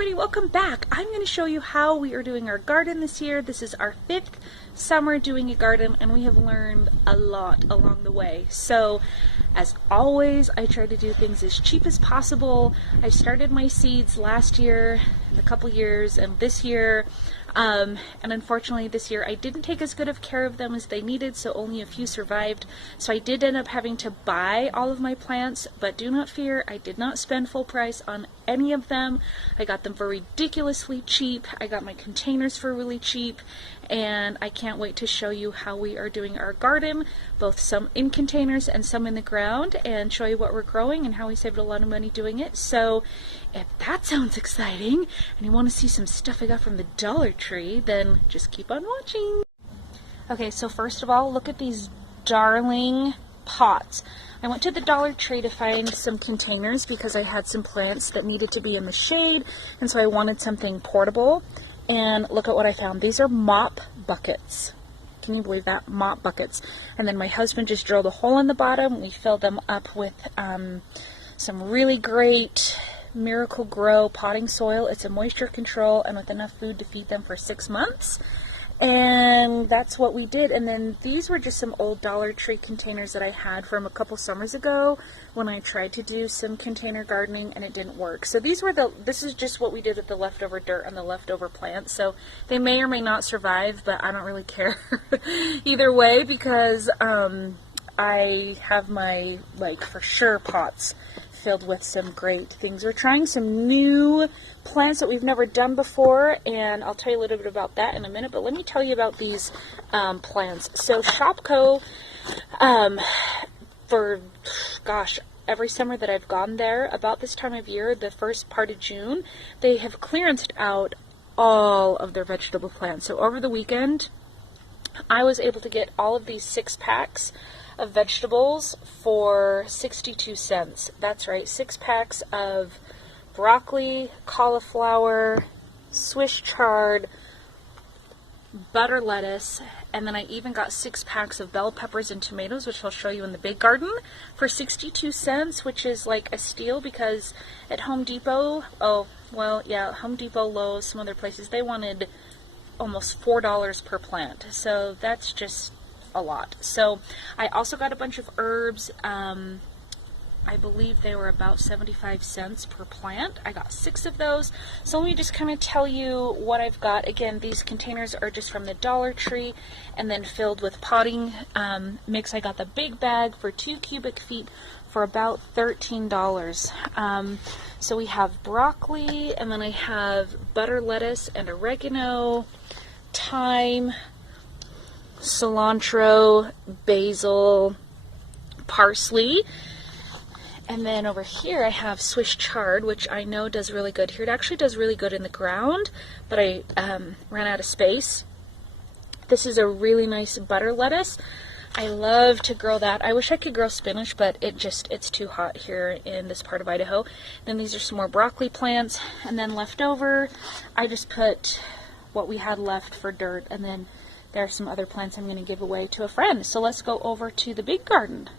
everybody, welcome back. I'm going to show you how we are doing our garden this year. This is our 5th summer doing a garden and we have learned a lot along the way. So as always, I try to do things as cheap as possible. I started my seeds last year, and a couple years, and this year. And unfortunately this year I didn't take as good of care of them as they needed, so only a few survived. So I did end up having to buy all of my plants, but do not fear, I did not spend full price on any of them. I got them for ridiculously cheap. I got my containers for really cheap, and I can't wait to show you how we are doing our garden, both some in containers and some in the ground, and show you what we're growing and how we saved a lot of money doing it. So if that sounds exciting and you want to see some stuff I got from the Dollar Tree, then just keep on watching. Okay, so first of all, look at these darling pots. I went to the Dollar Tree to find some containers because I had some plants that needed to be in the shade, and so I wanted something portable. And look at what I found. These are mop buckets. Can you believe that? Mop buckets. And then my husband just drilled a hole in the bottom. We filled them up with some really great Miracle-Gro potting soil. It's a moisture control and with enough food to feed them for 6 months. And that's what we did. And then these were just some old Dollar Tree containers that I had from a couple summers ago when I tried to do some container gardening and it didn't work. So this is just what we did with the leftover dirt and the leftover plants. So they may or may not survive, but I don't really care either way, because I have my, like, for sure pots filled with some great things. We're trying some new plants that we've never done before, and I'll tell you a little bit about that in a minute, but let me tell you about these plants. So Shopko, for gosh, every summer that I've gone there, about this time of year, the first part of June, they have clearanced out all of their vegetable plants. So over the weekend, I was able to get all of these 6-packs of vegetables for 62 cents. That's right, 6 packs of broccoli, cauliflower, Swiss chard, butter lettuce, and then I even got 6 packs of bell peppers and tomatoes, which I'll show you in the big garden, for 62 cents, which is like a steal, because at Home Depot, Home Depot, Lowe's, some other places, they wanted almost $4 per plant. So that's just a lot. So I also got a bunch of herbs. I believe they were about 75 cents per plant. I got 6 of those. So let me just kind of tell you what I've got. Again, these containers are just from the Dollar Tree and then filled with potting mix. I got the big bag for 2 cubic feet for about $13. So we have broccoli, and then I have butter lettuce and oregano, thyme, cilantro, basil, parsley, and then over here I have Swiss chard, which I know does really good here. It actually does really good in the ground, but I ran out of space. This is a really nice butter lettuce. I love to grow that. I wish I could grow spinach, but it's too hot here in this part of Idaho. Then these are some more broccoli plants, and then left over, I just put what we had left for dirt, and then there are some other plants I'm going to give away to a friend. So let's go over to the big garden.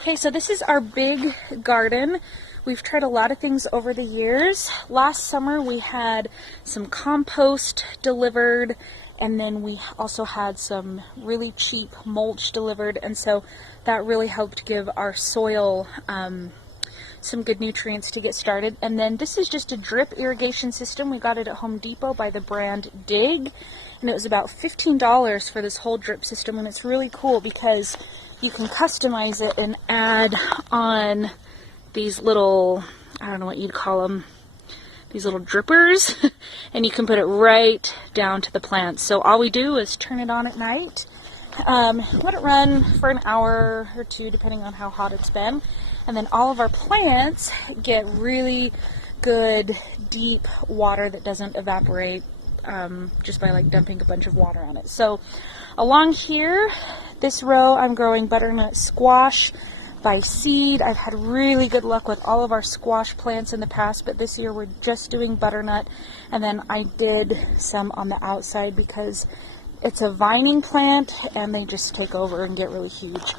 Okay, so this is our big garden. We've tried a lot of things over the years. Last summer we had some compost delivered, and then we also had some really cheap mulch delivered, and so that really helped give our soil some good nutrients to get started. And then this is just a drip irrigation system. We got it at Home Depot by the brand Dig, and it was about $15 for this whole drip system, and it's really cool because you can customize it and add on these little, I don't know what you'd call them, these little drippers, and you can put it right down to the plants. So all we do is turn it on at night, let it run for an hour or 2 depending on how hot it's been, and then all of our plants get really good deep water that doesn't evaporate just by like dumping a bunch of water on it. So along here, this row, I'm growing butternut squash by seed. I've had really good luck with all of our squash plants in the past, but this year we're just doing butternut, and then I did some on the outside because it's a vining plant and they just take over and get really huge.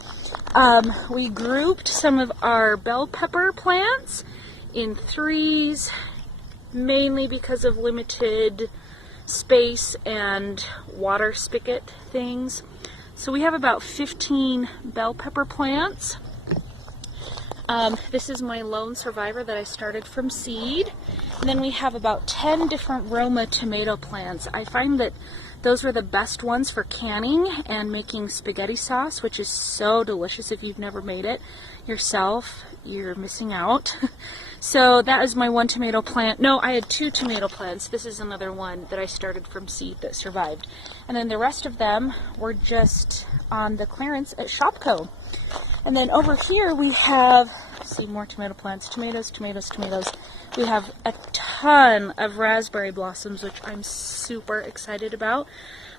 We grouped some of our bell pepper plants in 3s mainly because of limited space and water spigot things. So we have about 15 bell pepper plants. This is my lone survivor that I started from seed. And then we have about 10 different Roma tomato plants. I find that those were the best ones for canning and making spaghetti sauce, which is so delicious. If you've never made it yourself, you're missing out. So that is my one tomato plant. No, I had 2 tomato plants. This is another one that I started from seed that survived. And then the rest of them were just on the clearance at Shopko. And then over here we have, see, more tomato plants, tomatoes, tomatoes, tomatoes. We have a ton of raspberry blossoms, which I'm super excited about.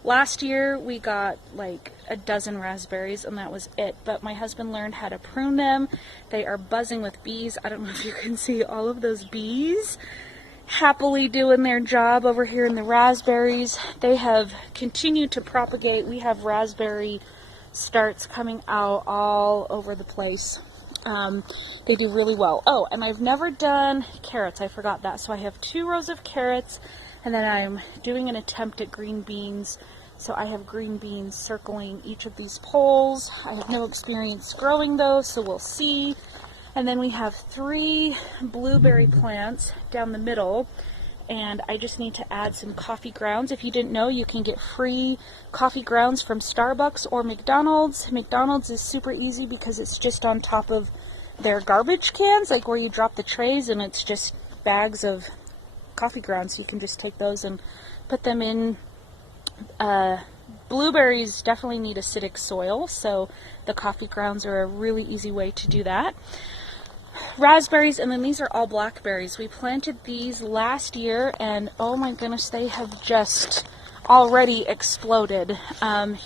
Last year we got like a dozen raspberries and that was it, but my husband learned how to prune them. They are buzzing with bees. I don't know if you can see all of those bees happily doing their job over here in the raspberries. They have continued to propagate. We have raspberry starts coming out all over the place. They do really well. Oh, and I've never done carrots. I forgot that. So I have 2 rows of carrots, and then I'm doing an attempt at green beans. So I have green beans circling each of these poles. I have no experience growing those, so we'll see. And then we have 3 blueberry plants down the middle. And I just need to add some coffee grounds. If you didn't know, you can get free coffee grounds from Starbucks or McDonald's. McDonald's is super easy because it's just on top of their garbage cans, like where you drop the trays, and it's just bags of coffee grounds. You can just take those and put them in. Blueberries definitely need acidic soil, so the coffee grounds are a really easy way to do that. Raspberries, and then these are all blackberries. We planted these last year, and oh my goodness, they have just already exploded.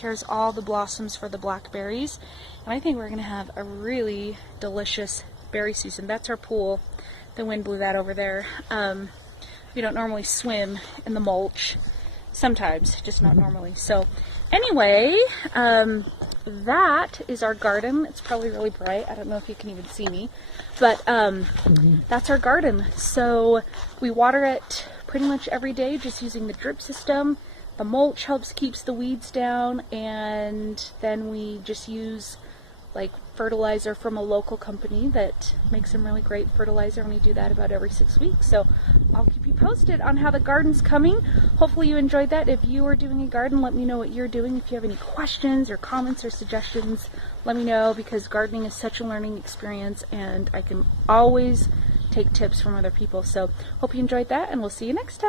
Here's all the blossoms for the blackberries, and I think we're going to have a really delicious berry season. That's our pool. The wind blew that over there. We don't normally swim in the mulch. Sometimes, just not normally. So anyway, that is our garden. It's probably really bright. I don't know if you can even see me, but that's our garden. So we water it pretty much every day just using the drip system. The mulch helps keeps the weeds down, and then we just use like fertilizer from a local company that makes some really great fertilizer, and we do that about every 6 weeks. So I'll keep you posted on how the garden's coming. Hopefully you enjoyed that. If you are doing a garden, let me know what you're doing. If you have any questions or comments or suggestions, let me know, because gardening is such a learning experience and I can always take tips from other people. So hope you enjoyed that, and we'll see you next time.